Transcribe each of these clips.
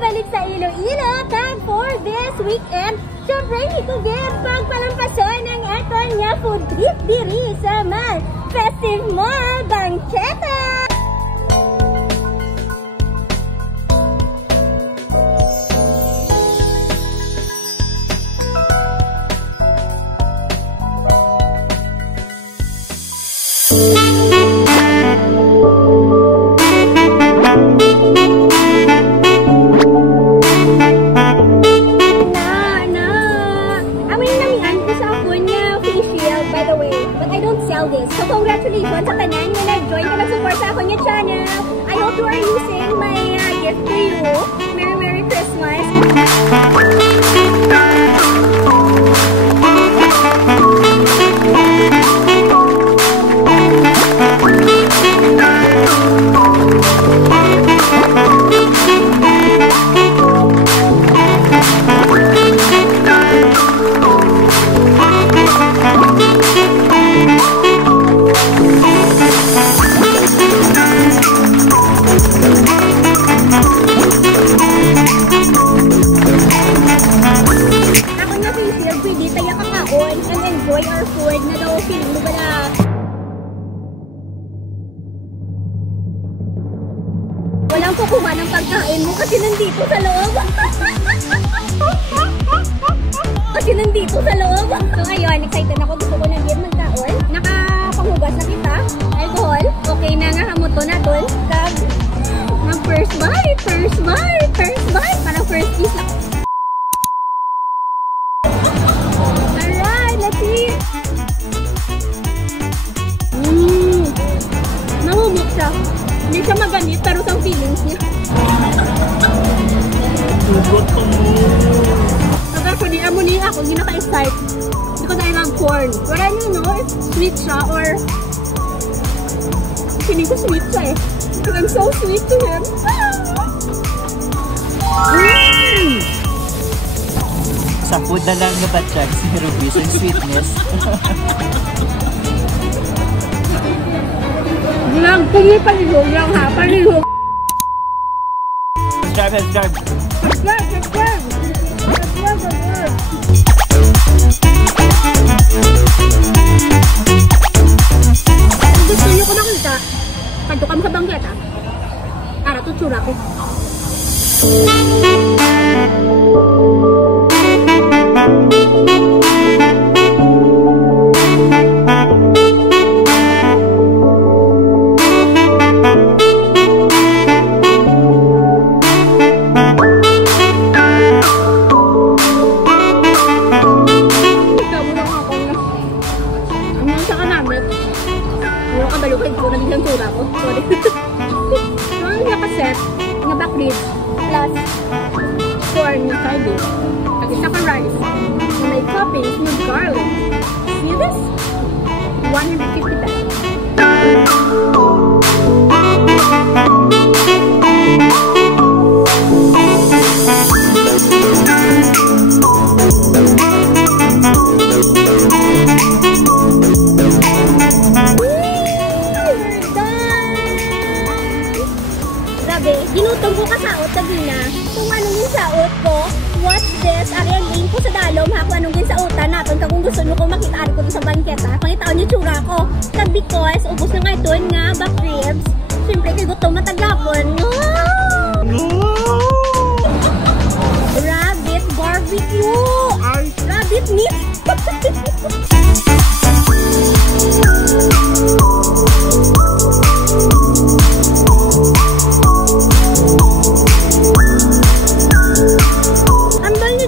nagbabalik sa Iloilo kag for this weekend. Siyempre, ito din pagpalampason ng aton nga food trip diri sa may Festive Mall Banqueta. So congratulations sa tanan nga nag-join ka nag-support sa akong channel. I hope you are using my gift to you. Merry Merry Christmas! And enjoy our food na daw feeling mo ba na walang kukuha ng pagkain mo kasi nandito sa loob. Kasi nandito sa loob. So ayun, excited ako. Gusto ko na din magkaon. Nakapangugas na kita. Alcohol. Okay na nga hamuto na doon. Mag first bite. First bite. First bite. Parang first kiss lang. Nahumok siya. Hindi siya maganit pero sa feelings niya. Actually, amo niya ako, hindi naka-excite. Because I love corn. Wala niyo, no? If sweet siya or feeling ko sweet siya eh. Because I'm so sweet to him. Sa food na lang na batchag si Rubis and sweetness. Lang, kung palihog lang ha, palihog. Subscribe, subscribe. Subscribe, subscribe. Subscribe, subscribe. Kung gusto nyo ko makita, kanto kami sa Banqueta. Para tutsura ko. Nga back ribs plus corn na cabbage at isa ka rice na may toppings ng garlic. See this? 150 pesos. Ginutong ko kasaot na gina. Kung anong yung saot ko, watch this. Ariang game ko sa dalom ha. Kung anong yung saotan natin. Kung gusto nyo kong makita ko sa Banqueta, pangitaon yung tsura ko. Kag because, ubos na nga ito nga back ribs. Siyempre, kay gutom matagapon. Rabbit barbecue! Rabbit meat!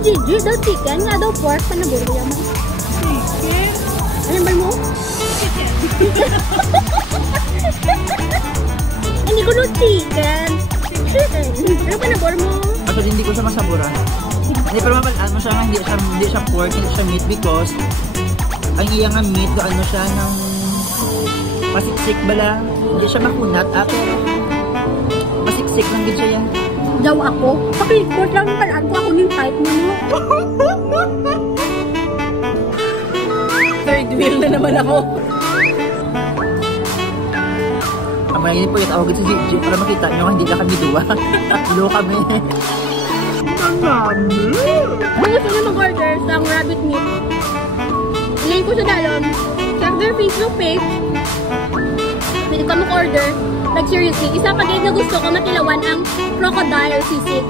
Gigi, daw chicken, nga daw pork, panaburo yaman. Chicken? Anong bal mo? Chicken. Hindi ko no chicken. Chicken. Ano panaburo mo? Actually, hindi ko siya masaburan. Hindi, pero mapalaan mo siya nga, hindi siya pork, hindi siya meat because ang iyang meat, ano siya, ng pasiksik bala. Hindi siya makunat, pero pasiksik lang din siya yan. Daw ako. Pakipot lang palaan ko ako yung type mo. Third wheel na naman ako. Ang mainin po yung tawagin sa Gigi para makita nyo hindi lang kami duwa. Tatlo kami. Kung gusto nyo mag-order sa rabbit meat, link ko sa dalom. Check their Facebook page. Pwede ka mag-order. Like seriously, isa pa din na gusto ko matilawan ang crocodile sisig.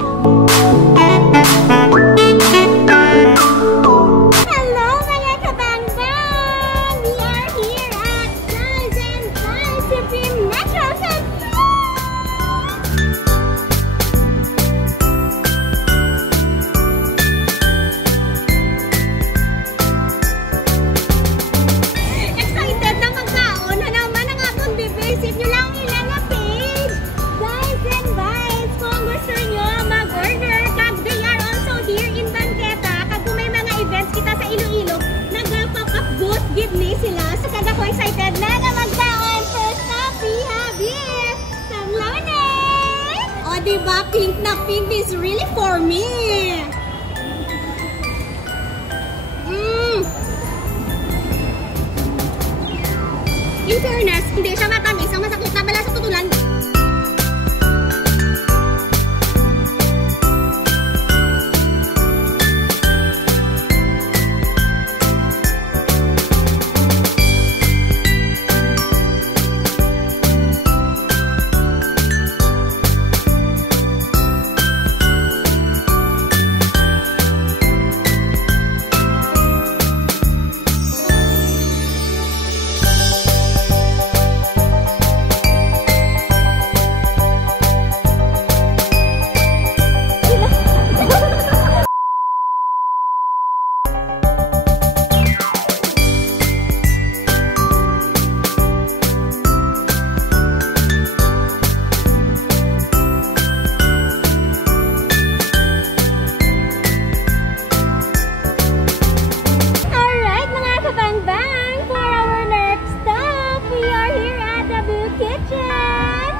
Hello mga kabangbang! We are here at Guys and Guys Supreme Metro Center! Excited na magkaon na naman ang atong bibisit nyo lang ilang na page! Guys and Guys, kung gusto nyo mag-order, kag they are also here in Banqueta. Kag kung may mga events kita sa Iloilo, nag-pop up booth, give me sila. So kag ako excited na magkaon. First up, we have here some lemonade! O diba, pink na pink is really for me! In fairness, hindi siya matamis. Ang masakit na bala sa tutulan. Alright mga kabangbang, for our next stop, we are here at the Blue Kitchen.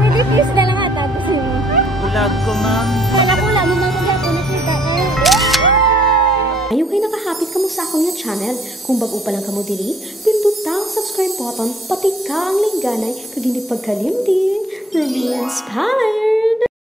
Maybe please na lang ata gusto mo. Ulag ko, ma'am. Kala mo mga kaya po nakita kayo. Ayaw kayo nakahapit ka mo sa akong nga channel. Kung bago pa lang ka mo dili, pindot ang subscribe button, pati ka ang lingganay, kag hindi pagkalimtin. Ruby Inspired!